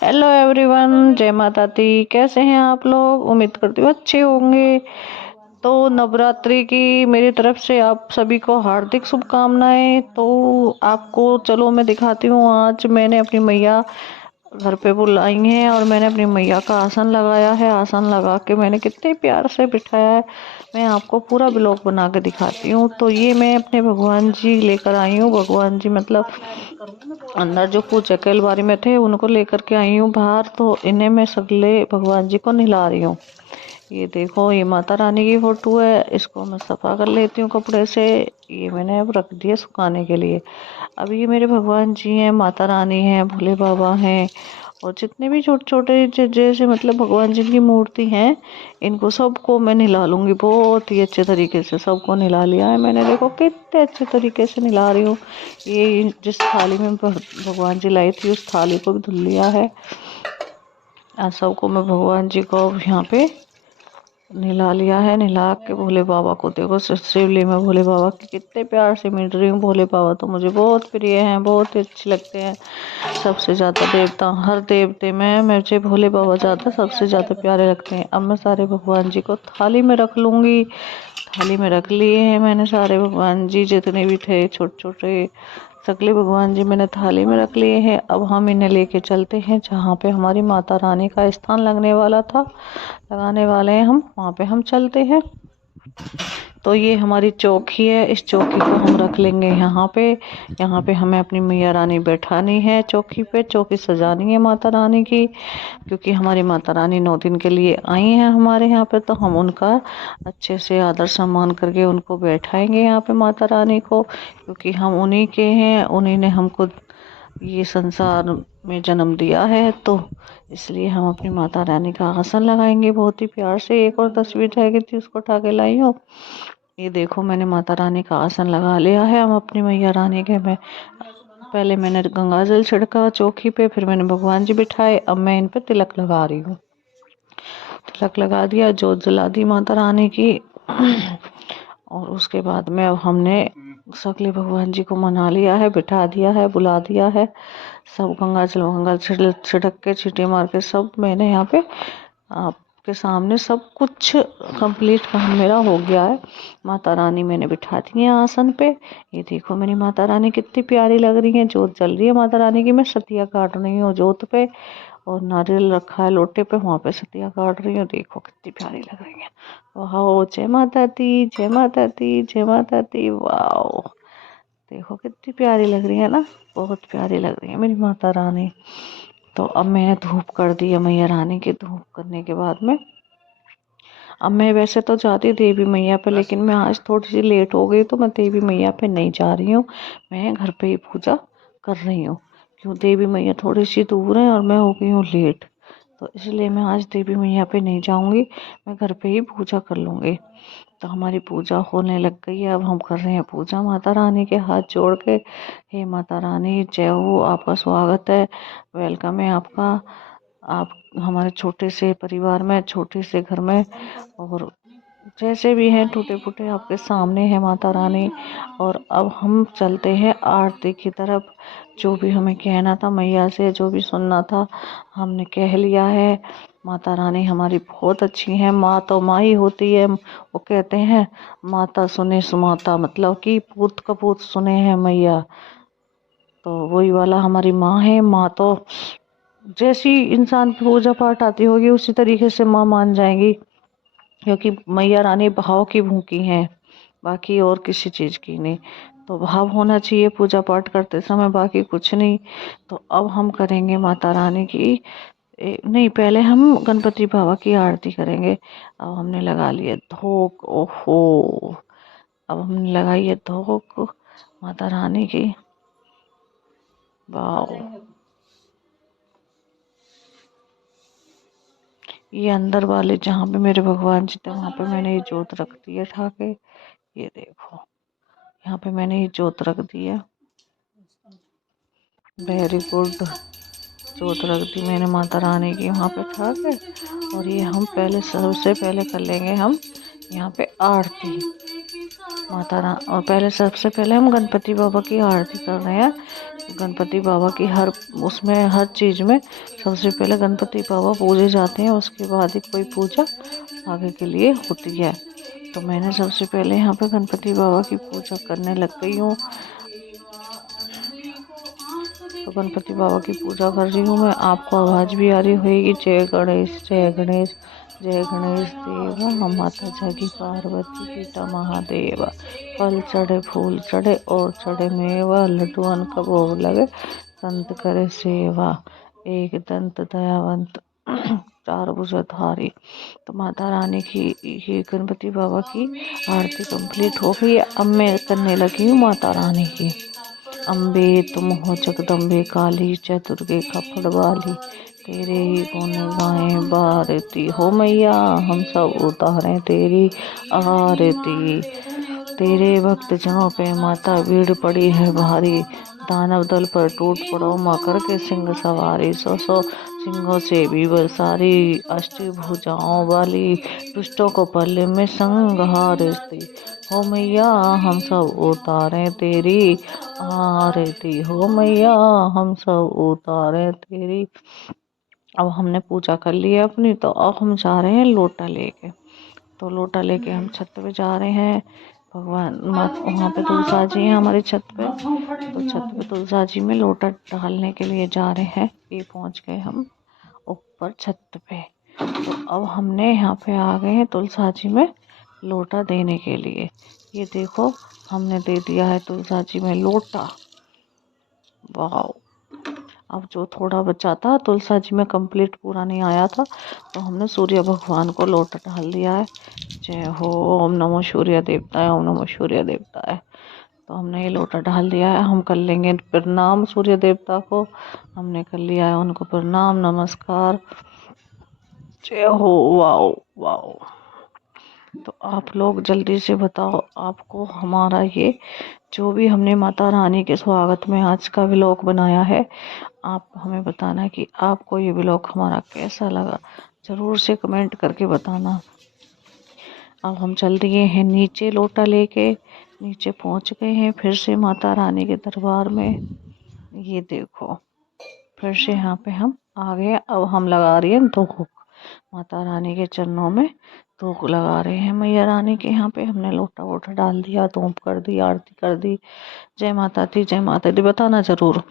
Hello everyone, जय माता दी। कैसे हैं आप लोग? उम्मीद करती हूँ अच्छे होंगे। तो नवरात्रि की मेरी तरफ से आप सभी को हार्दिक शुभकामनाएं। तो आपको चलो मैं दिखाती हूँ। आज मैंने अपनी मैया घर पे बुलाई हैं और मैंने अपनी मैया का आसन लगाया है। आसन लगा के मैंने कितने प्यार से बिठाया है, मैं आपको पूरा ब्लॉग बना के दिखाती हूँ। तो ये मैं अपने भगवान जी लेकर आई हूँ। भगवान जी मतलब अंदर जो पूजा के अलमारी में थे उनको लेकर के आई हूँ बाहर। तो इन्हें मैं सगले भगवान जी को नहला रही हूँ। ये देखो, ये माता रानी की फोटो है। इसको मैं सफा कर लेती हूँ कपड़े से। ये मैंने अब रख दिया सुखाने के लिए। अब ये मेरे भगवान जी हैं, माता रानी हैं, भोले बाबा हैं, और जितने भी छोटे छोटे जैसे मतलब भगवान जी की मूर्ति हैं, इनको सबको मैं नहला लूंगी बहुत ही अच्छे तरीके से। सबको नहला लिया है मैंने, देखो कितने अच्छे तरीके से नहला रही हूँ। ये जिस थाली में भगवान जी लाई थी उस थाली को भी धुल लिया है। आज सबको मैं भगवान जी को यहाँ पे नहला लिया है। नहला के भोले बाबा को देखो, शिवली में भोले बाबा की कितने प्यार से मिल रही हूँ। भोले बाबा तो मुझे बहुत प्रिय हैं, बहुत ही अच्छे लगते हैं। सबसे ज़्यादा देवता, हर देवते में मुझे भोले बाबा ज़्यादा सबसे ज़्यादा प्यारे लगते हैं। अब मैं सारे भगवान जी को थाली में रख लूँगी। थाली में रख लिए हैं मैंने सारे भगवान जी, जितने भी थे छोटे छोटे सगले भगवान जी मैंने थाली में रख लिए हैं। अब हम इन्हें लेके चलते हैं जहाँ पे हमारी माता रानी का स्थान लगने वाला था, लगाने वाले हैं हम, वहाँ पे हम चलते हैं। तो ये हमारी चौकी है, इस चौकी को हम रख लेंगे यहाँ पे। यहाँ पे हमें अपनी मैया रानी बैठानी है चौकी पे। चौकी सजानी है माता रानी की, क्योंकि हमारी माता रानी 9 दिन के लिए आई हैं हमारे यहाँ पे। तो हम उनका अच्छे से आदर सम्मान करके उनको बैठाएंगे यहाँ पे माता रानी को, क्योंकि हम उन्हीं के हैं, उन्हीं ने हमको ये संसार में जन्म दिया है। तो इसलिए हम अपनी माता रानी का आसन लगाएंगे बहुत ही प्यार से। एक और तस्वीर रह गई थी, उसको उठा के लाई हूँ। ये देखो, मैंने माता रानी का आसन लगा लिया है। हम अपनी मैया रानी के में पहले मैंने गंगा जल छिड़का चौकी पे, फिर मैंने भगवान जी बिठाए। अब मैं इन पे तिलक लगा रही हूँ। तिलक लगा दिया, जोत जला दी माता रानी की। और उसके बाद में अब हमने सगले भगवान जी को मना लिया है, बिठा दिया है, बुला दिया है। सब गंगा जल छिड़क के छींटे मार के सब मैंने यहाँ पे आपके सामने सब कुछ कंप्लीट काम मेरा हो गया है। माता रानी मैंने बिठा दी है आसन पे। ये देखो मेरी माता रानी कितनी प्यारी लग रही है। जोत जल रही है माता रानी की, मैं सतिया काट रही हूँ जोत पे, और नारियल रखा है लोटे पे, वहाँ पे सतिया काट रही हूँ। देखो कितनी प्यारी लग रही है। वाह, जय माता दी, जय माता दी, जय माता दी। वाह, देखो कितनी प्यारी लग रही है ना, बहुत प्यारी लग रही है मेरी माता रानी। तो अब मैंने धूप कर दी है मैया रानी की। धूप करने के बाद में अब मैं वैसे तो जाती देवी मैया पे, लेकिन मैं आज थोड़ी सी लेट हो गई तो मैं देवी मैया पे नहीं जा रही हूँ। मैं घर पे ही पूजा कर रही हूँ। क्यों, देवी मैया थोड़ी सी दूर है और मैं हो गई हूँ लेट। तो इसलिए मैं आज देवी मैया पे नहीं जाऊंगी, मैं घर पे ही पूजा कर लूंगी। तो हमारी पूजा होने लग गई है। अब हम कर रहे हैं पूजा माता रानी के हाथ जोड़ के। हे माता रानी, जय हो, आपका स्वागत है, वेलकम है आपका। आप हमारे छोटे से परिवार में, छोटे से घर में, और जैसे भी हैं टूटे फूटे आपके सामने है माता रानी। और अब हम चलते हैं आरती की तरफ। जो भी हमें कहना था मैया से, जो भी सुनना था हमने कह लिया है। माता रानी हमारी बहुत अच्छी है। माँ तो माँ ही होती है। वो कहते हैं माता सुने सुमाता, मतलब कि पूत कपूत सुने हैं मैया। तो वही वाला हमारी माँ है। माँ तो जैसी इंसान की पूजा पाठ आती होगी उसी तरीके से माँ मान जाएंगी, क्योंकि मैया रानी भाव की भूखी हैं, बाकी और किसी चीज की नहीं। तो भाव होना चाहिए पूजा पाठ करते समय, बाकी कुछ नहीं। तो अब हम करेंगे माता रानी की नहीं, पहले हम गणपति बाबा की आरती करेंगे। अब हमने लगा लिए धोक, ओहो, अब हमने लगाई है धोक माता रानी की। वाह, ये अंदर वाले जहाँ पे मेरे भगवान जी थे वहां पे मैंने ये जोत रख दी है ठाके। ये देखो, यहाँ पे मैंने ये जोत रख दी है। वेरी गुड, जोत रख दी मैंने माता रानी की वहाँ पे ठाके। और ये हम पहले सबसे पहले कर लेंगे हम यहाँ पे आरती। और पहले सबसे पहले हम गणपति बाबा की आरती कर रहे हैं। गणपति बाबा की हर चीज़ में सबसे पहले गणपति बाबा पूजे जाते हैं, उसके बाद ही कोई पूजा आगे के लिए होती है। तो मैंने सबसे पहले यहाँ पे गणपति बाबा की पूजा करने लग गई हूँ। तो गणपति बाबा की पूजा कर रही हूँ मैं। आपको आवाज़ भी आ रही होगी, जय गणेश जय गणेश जय गणेश देवा, माता जागी पार्वती पिता महादेवा, फल चढ़े फूल चढ़े और चढ़े मेवा, लड्डूअन का भोग लगे संत करे सेवा, एक दंत दयावंत चार भुजधारी। तो माता रानी की ये गणपति बाबा की आरती कंप्लीट हो गई। अब मैं करने लगी हूँ माता रानी की। अम्बे तुम हो जगदम्बे काली, चतुर्गे खपड़ वाली, तेरे ही गुण गाएं बारती हो मैया, हम सब उतारें तेरी आरती। तेरे भक्त जनों पे माता भीड़ पड़ी है भारी, दानव दल पर टूट पड़ो माँ करके सिंह सवारी, सौ सौ सिंहों से भी बरसारी, अष्टभुजाओं वाली, दुष्टों को पल्ले में संहारती हो मैया, हम सब उतारे तेरी आरती हो मैया, हम सब उतारे तेरी। अब हमने पूजा कर ली है अपनी, तो अब हम जा रहे हैं लोटा लेके। तो लोटा लेके हम छत पे जा रहे हैं। भगवान वहाँ पे तुलसा जी हैं हमारी छत पे, तो छत पे तुलसा जी में लोटा डालने के लिए जा रहे हैं। ये पहुँच गए हम ऊपर छत पे। तो अब हमने यहाँ पे आ गए हैं तुलसा जी में लोटा देने के लिए। ये देखो हमने दे दिया है तुलसा जी में लोटा। वाह। अब जो थोड़ा बचा था तुलसा जी में कंप्लीट पूरा नहीं आया था, तो हमने सूर्य भगवान को लोटा डाल दिया है। जय हो, ओम नमो सूर्य देवताय, ओम नमो सूर्य देवताय। तो हमने ये लोटा डाल दिया है। हम कर लेंगे प्रणाम सूर्य देवता को। हमने कर लिया है उनको प्रणाम नमस्कार। जय हो। Wow wow. तो आप लोग जल्दी से बताओ, आपको हमारा ये जो भी हमने माता रानी के स्वागत में आज का व्लॉग बनाया है, आप हमें बताना कि आपको ये व्लॉग हमारा कैसा लगा। ज़रूर से कमेंट करके बताना। अब हम चल दिए हैं नीचे लोटा लेके, नीचे पहुंच गए हैं फिर से माता रानी के दरबार में। ये देखो फिर से यहाँ पे हम आ गए। अब हम लगा रही हैं धूप माता रानी के चरणों में, धूप लगा रहे हैं मैया रानी के। यहाँ पे हमने लोटा वोटा डाल दिया, धूप कर दी, आरती कर दी। जय माता दी, जय माता दी बताना ज़रूर।